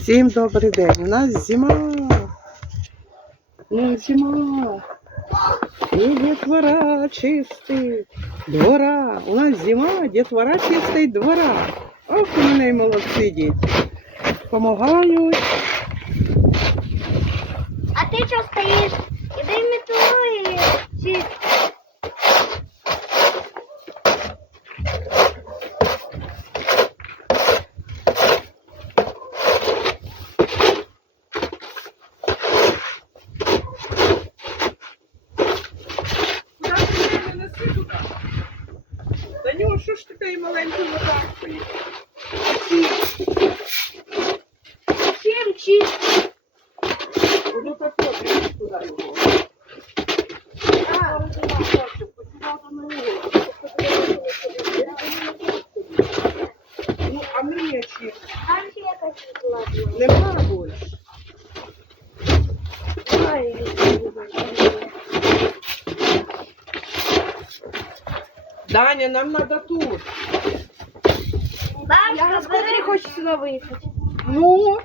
Всім добрий день. У нас зима. У нас зима. І дітвора чистить двора. У нас зима, дітвора чистить двора. Ох, у мене молодці діти. Помагають. А ти що стоїш? Іди метлою чим чи Воно так туди його. Ну, а мені чи там ще якась була. нема більше? Даня, нам надо тут. Я на скутері хочу сюди виїхати. Ну,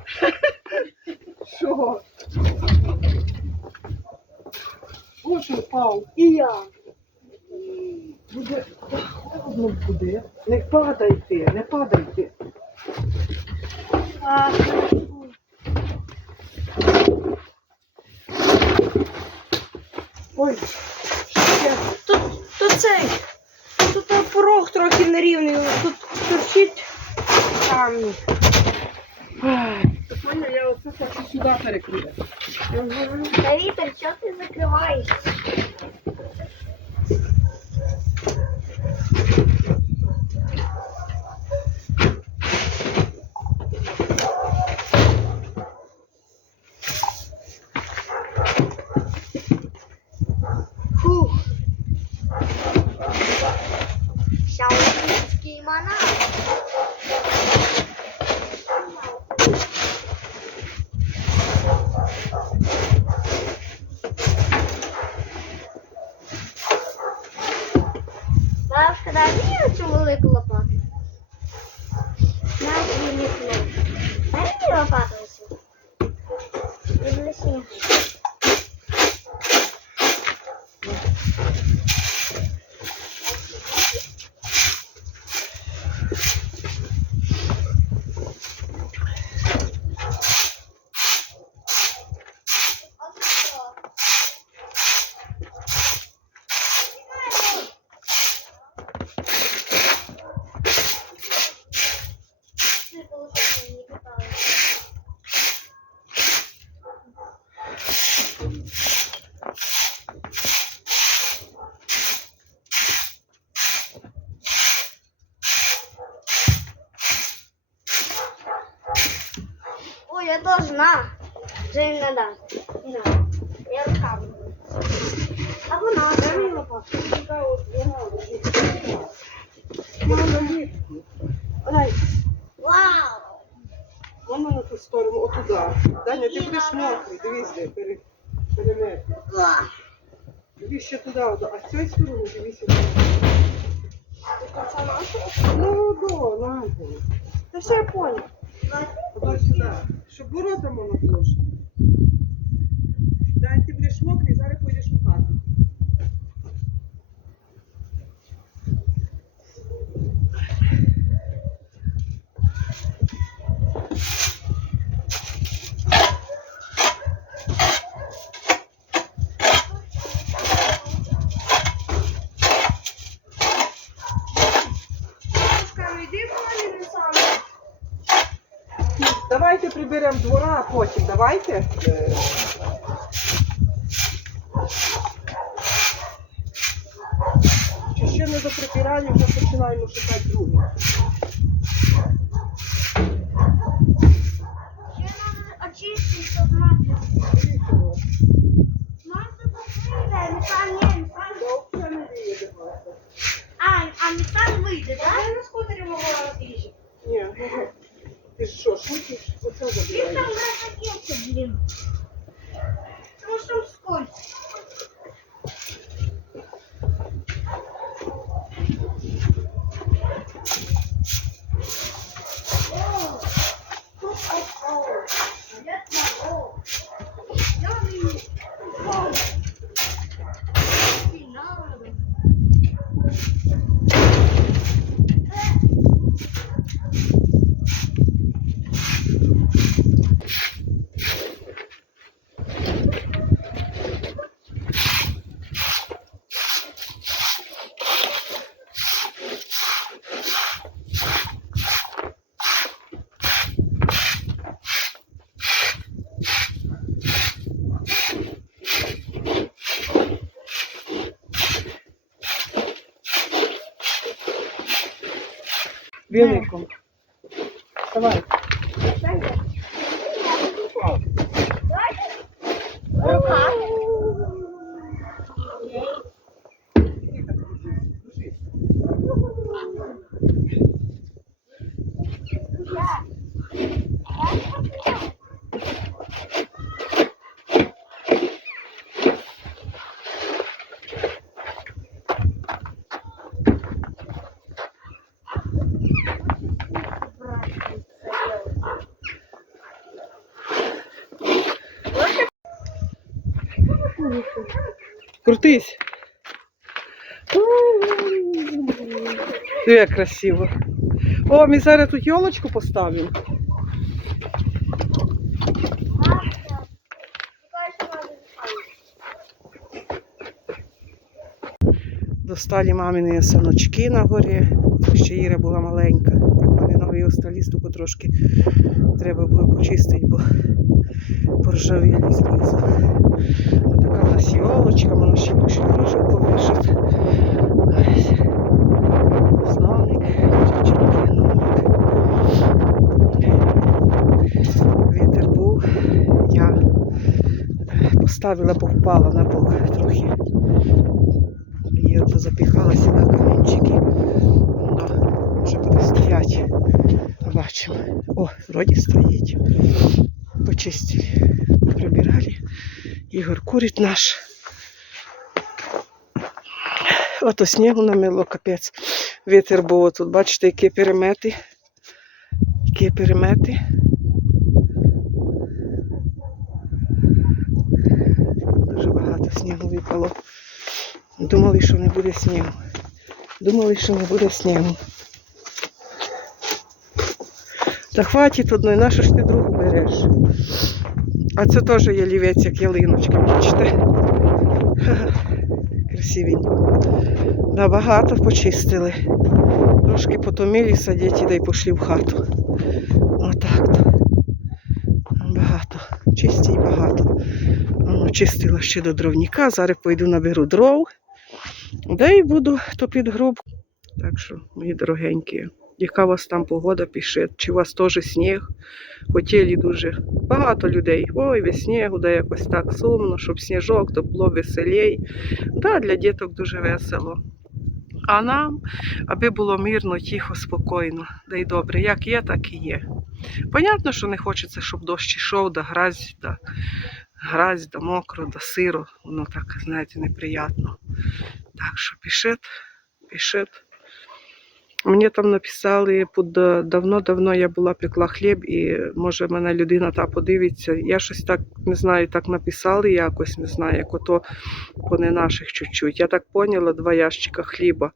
що? Боже, впав. І я. Буде холодно буде. Не падайте, не падайте. А, Ой, ще. Тут, тут цей. Тут порог трохи нерівний, тут торчить камінь. Ай, так Маня, я оце хочу сюди перекрити. Та Вітер, що ти закриваєш? Фух. Шаолинський монах. На дві ліплю. Дай мені лопату оцю. Я должна. Вже не. Не надо. Я руками. А вона, дай мені лопату. Ай, Вау! воно на ту сторону, отуда. Даня, ти будеш мокрий, дивись, де, пере, перемет. Дивись ще туди, а з цієї сторони. Це наше? Ну, до, на. Та все я понял. Щоб ворота воно Далі ти будеш мокрий, зараз поїдеш у хату. Бабушка, йди в мене саме. Давайте приберемо двора, а потім давайте. Чи ще не до прибирання, вже починаємо шукати друге. Ще нам очистити, щоб мати. Дивіться, о. Мати вийде, метан є, метан. Та взагалі не виїде просто. А, а метан вийде, Я так? на скутері могла їжджати. Ні, ну, ти ж що, шутиш? Оце Він забираєш. там розракеться, блін. Тому що там скользко. О, тут Великом. Давай. Рука. Крутись. Як красиво. О, ми зараз тут йолочку поставимо. Достали мамини саночки на горі. Ще Іра була маленька. Вони нові осталі, стуку трошки треба було почистити, бо поржавілі знизу. Така у нас йолочка, можна ще більше. Ось. Слоник, чуть-чуть. Вітер був. Я поставила, бо впала на бок трохи. Єрба запіхалася на камінчики. Може буде стояти. Побачимо. О, вроді стоїть. Почистили, прибирали. Ігор курить наш. Ото снігу намело, капець. Вітер був тут, бачите, які перемети. Які перемети. Дуже багато снігу випало. Думали, що не буде снігу. Думали, що не буде снігу. Та хватить одної, на що ж ти другу береш? А це теж є лівець, як ялиночка, бачите? Красивенько. Набагато почистили. Трошки потомилися діти, да й пішли в хату. Отак то. Багато. Чисті й багато. Воно чистила ще до дровніка. Зараз пойду наберу дров. Да й буду топити груб. Так що, мої дорогенькі, яка у вас там погода пишіть, чи у вас теж сніг? Хотіли дуже багато людей. Ой, без снігу, да якось так сумно, щоб сніжок, то було веселей. Да, для діток дуже весело. А нам, аби було мирно, тихо, спокійно, да й добре, як є, так і є. Понятно, що не хочеться, щоб дощ ішов, да гразь, да гразь, да мокро, да сиро. Воно так, знаєте, неприятно. Так що пишіть, пишіть. Мені там написали давно-давно я була пекла хліб, і може мене людина та подивиться. Я щось так не знаю, так написали якось, не знаю, як ото по не наших чуть-чуть. Я так поняла, два ящика хліба.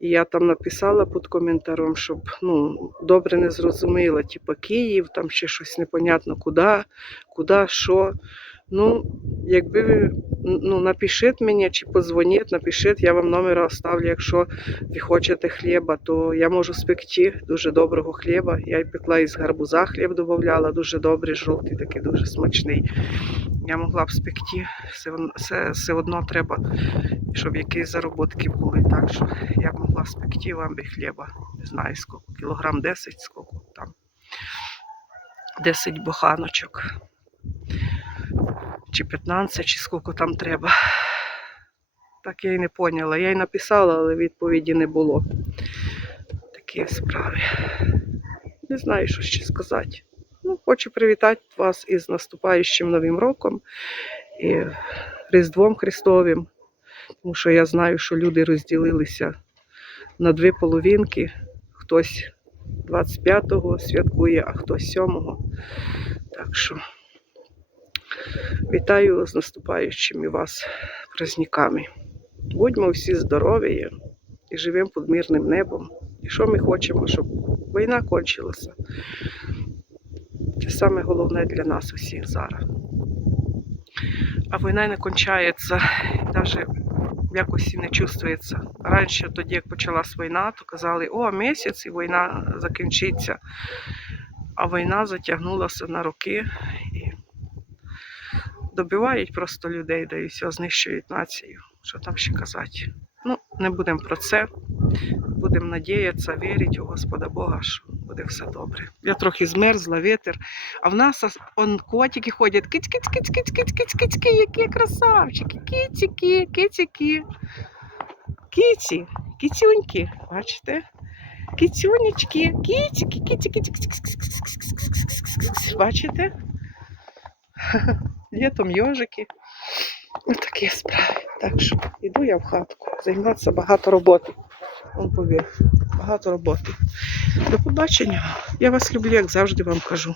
І я там написала під коментарем, щоб ну, добре не зрозуміла, типу Київ, там ще щось непонятно куди, куди, що. Ну, якби ну, напишіть мені чи позвоніть, напишіть, я вам номер оставлю, якщо ви хочете хліба, то я можу спекти дуже доброго хліба. Я й пекла із гарбуза хліб додавала, дуже добрий, жовтий, такий дуже смачний. Я могла б спекти, все, все, все одно треба, щоб якісь заробітки були. Так що я б могла спекти вам би хліба. Не знаю скільки, кілограм 10, скільки там. 10 буханочок. Чи 15, чи скільки там треба. Так я й не поняла. Я й написала, але відповіді не було. Такі справи. Не знаю, що ще сказати. Ну, хочу привітати вас із наступаючим Новим роком і Різдвом Христовим. Тому що я знаю, що люди розділилися на дві половинки. Хтось 25-го святкує, а хтось 7-го. Так що вітаю з наступаючими вас праздниками. Будьмо всі здорові і живемо під мирним небом. І що ми хочемо, щоб війна кончилася. Це саме головне для нас усіх зараз. А війна не кончається, навіть якось не чувствується. Раніше, тоді, як почалась війна, то казали, о, місяць і війна закінчиться. А війна затягнулася на роки добивають просто людей, да і все, знищують націю. Що там ще казати? Ну, не будемо про це. Будемо надіятися, вірити у Господа Бога, що буде все добре. Я трохи змерзла, вітер. А в нас он котики ходять. Киць, киць, киць, киць, киць, киць, киць, киць, які красавчики, кицики, кицики. Киці, кицюньки, бачите? Киці, киці, киці, киці. бачите? Літом йожики. Ось такі справи. Так що йду я в хатку. Займатися багато роботи. Он побіг. Багато роботи. До побачення. Я вас люблю, як завжди вам кажу.